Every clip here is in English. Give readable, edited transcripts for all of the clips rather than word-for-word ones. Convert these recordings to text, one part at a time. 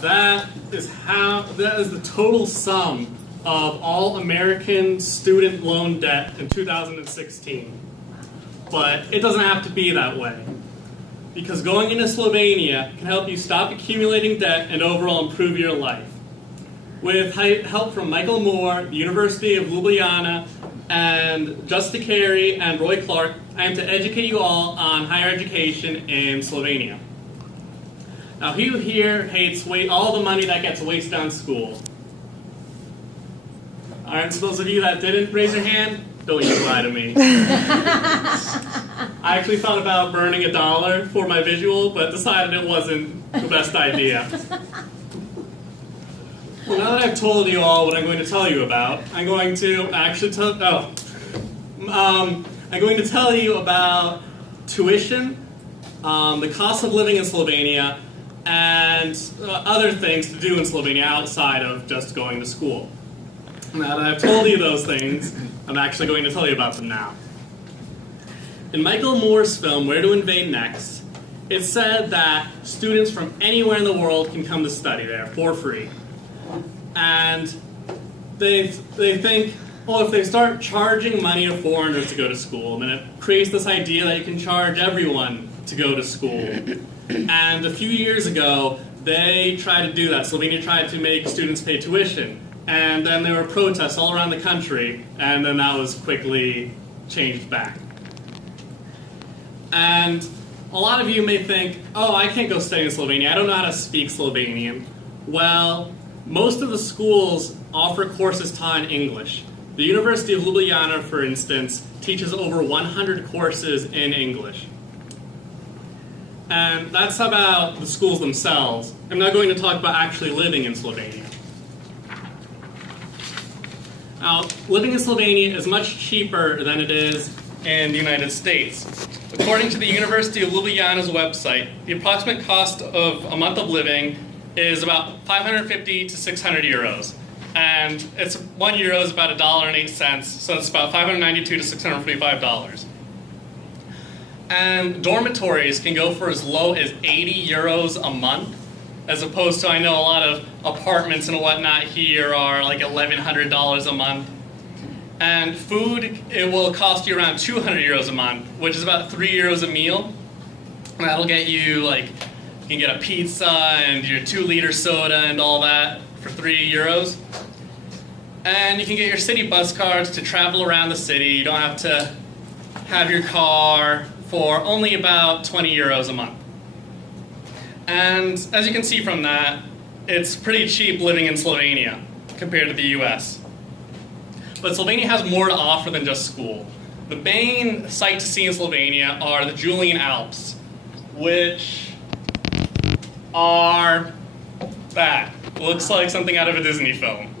That is the total sum of all American student loan debt in 2016. But it doesn't have to be that way, because going into Slovenia can help you stop accumulating debt and overall improve your life. With help from Michael Moore, the University of Ljubljana, and Wilkes-Carilli and Roy Clark, I am to educate you all on higher education in Slovenia. Now, who here hates all the money that gets wasted on school? All right, so those of you that didn't raise your hand, don't you lie to me. I actually thought about burning $1 for my visual, but decided it wasn't the best idea. Well, now that I've told you all what I'm going to tell you about, I'm going to tell you about tuition, the cost of living in Slovenia, and other things to do in Slovenia outside of just going to school. Now that I've told you those things, I'm actually going to tell you about them now. In Michael Moore's film, Where to Invade Next, it said that students from anywhere in the world can come to study there for free. And they think, well, if they start charging money to foreigners to go to school, then it creates this idea that you can charge everyone to go to school. And a few years ago, they tried to do that. Slovenia tried to make students pay tuition. And then there were protests all around the country, and then that was quickly changed back. And a lot of you may think, oh, I can't go study in Slovenia. I don't know how to speak Slovenian. Well, most of the schools offer courses taught in English. The University of Ljubljana, for instance, teaches over 100 courses in English. And that's about the schools themselves. I'm not going to talk about actually living in Slovenia. Now, living in Slovenia is much cheaper than it is in the United States. According to the University of Ljubljana's website, the approximate cost of a month of living is about 550 to 600 euros. And it's €1 is about $1.08, so it's about $592 to $645. And dormitories can go for as low as 80 euros a month, as opposed to, I know a lot of apartments and whatnot here are like $1,100 a month. And food, it will cost you around 200 euros a month, which is about 3 euros a meal. And that'll get you, like, you can get a pizza and your 2-liter soda and all that for 3 euros. And you can get your city bus cards to travel around the city. You don't have to have your car for only about 20 euros a month. And as you can see from that, it's pretty cheap living in Slovenia compared to the US. But Slovenia has more to offer than just school. The main sight to see in Slovenia are the Julian Alps, which are that. Looks like something out of a Disney film.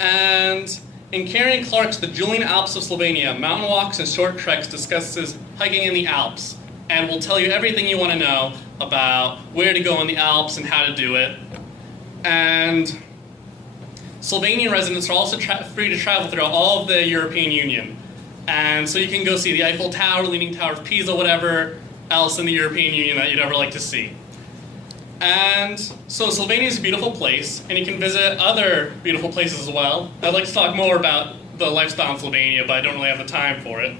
And in Carrie Clark's The Julian Alps of Slovenia, Mountain Walks and Short Treks discusses hiking in the Alps, and will tell you everything you want to know about where to go in the Alps and how to do it. And Slovenian residents are also free to travel throughout all of the European Union. And so you can go see the Eiffel Tower, Leaning Tower of Pisa, whatever else in the European Union that you'd ever like to see. And so Slovenia is a beautiful place, and you can visit other beautiful places as well. I'd like to talk more about the lifestyle in Slovenia, but I don't really have the time for it.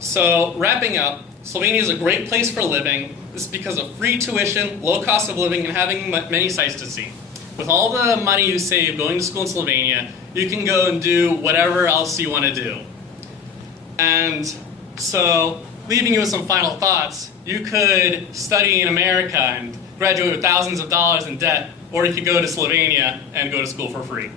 So wrapping up, Slovenia is a great place for living. This is because of free tuition, low cost of living, and having many sights to see. With all the money you save going to school in Slovenia, you can go and do whatever else you want to do. And so, leaving you with some final thoughts, you could study in America and graduate with thousands of dollars in debt, or you could go to Slovenia and go to school for free.